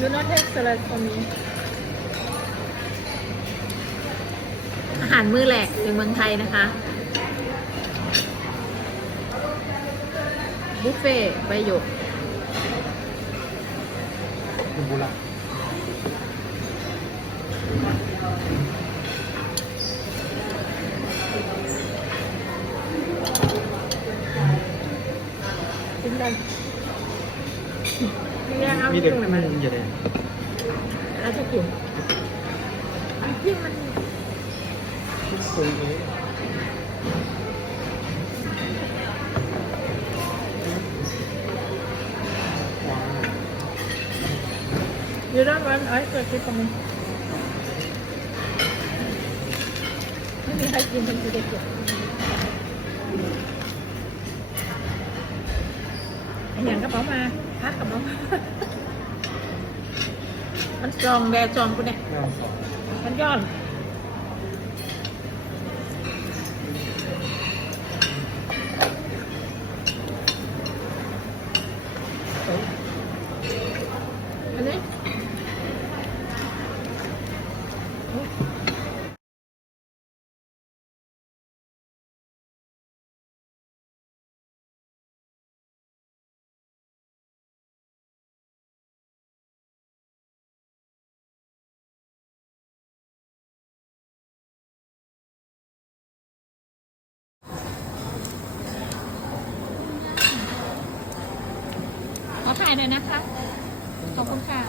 Do not take salad for me อาหารมื้อแรกในเมืองไทยนะคะ บุฟเฟ่ต์ใบหยกคุณบุระกินกัน มีแรงเอามีที่เด็กตรงไหนมัมานอยู่เลยแล้วจะกินที่มันคุยเลยยูด้านวันไอ้เกิดที่ตรงนี้ไม่มีใครกินเป็นเด็ก อย่างกระเป๋ามาพักกระเป๋ามามันจองแบจองกูเนี่ยมันย้อนนี้ขอถ่ายหน่อยนะคะ ขอบคุณค่ะ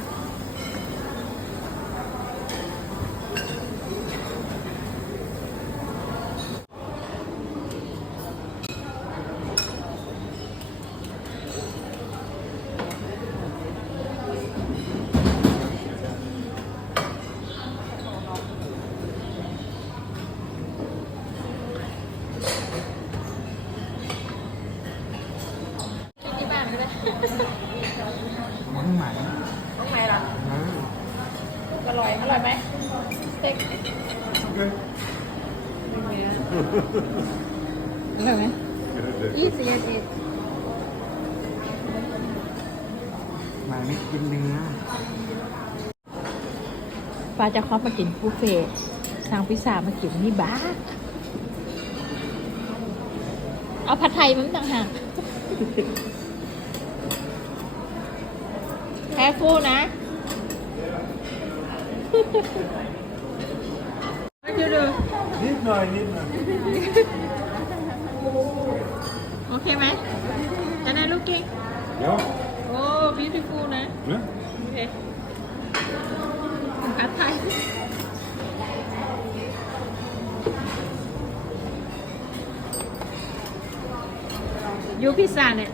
ที่บ้านก็ได้ มันหมาย ต้องไหนล่ะ อ่า อ ร่อยอร่อยไหมสเต็กอร่อยไหมยี่สิบนาทีหมายไม่กินเนื้อปลาจะครอบมากินบุฟเฟ่ต์สั่งพิซซ่ามากินนี่บ้า เอาผัดไทยมันต่างหากแค่ฟูนะมาดูดู นิดหน่อยนิดหน่อยโอเคไหมอันนั้นลูกกิ้ง Ja. โอ้ beautiful นะ Ja. โอเคผัดไทยยูพิซซ่าเนี่ย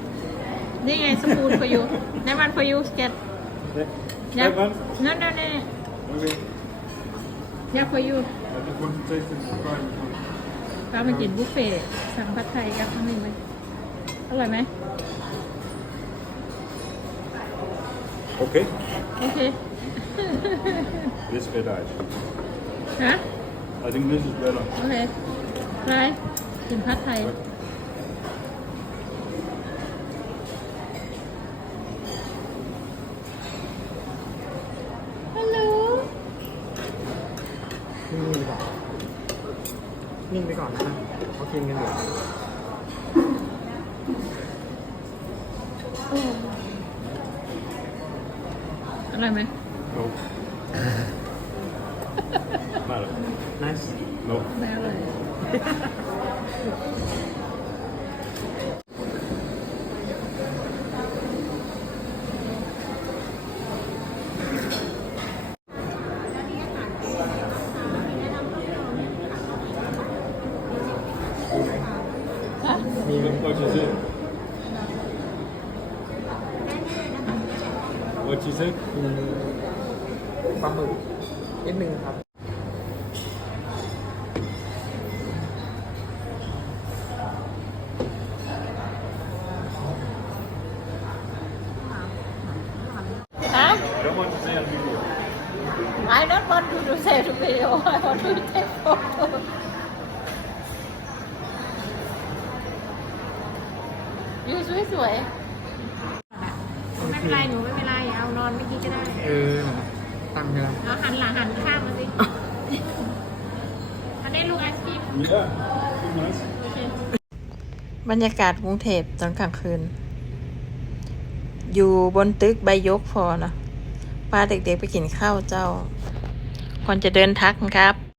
นี่ไงสปูน for you ในวัน for you get Ja. yeah That one? no no no Okay. Yeah for you I just want to taste it before I ป้ามากินบุฟเฟ่ต์สั่งผัดไทยกับอันนี้ไหมอร่อยไหม Okay. โอเค This is better actually. ฮะ I think this is better. โอเคไปกินผัดไทยฮัลโหล นิ่งไปก่อนนิ่งไปก่อนนะครับเขากินกันอยู่อร่อยไหม No. Matter. Nice. No. ไม่อร่อยฮะมีไห ม What you say? What you say? ปลาหมึกนิดนึงครับฮะ I don't want to say on video. I don't want to do save video I want to take photo อยู่สวยๆไม่เป็นไรหนูไม่เป็นไรเอานอนไม่กินนี้ก็ได้เออตั้งใช่ไหมเอาหันหลังหันข้างมาสิอันนี้ลูกไอศครีม Yeah, nice. บรรยากาศกรุงเทพตอนกลางคืน อยู่บนตึกใบยกพอนะพาเด็กๆไปกินข้าวเจ้าก่อนจะเดินทักครับ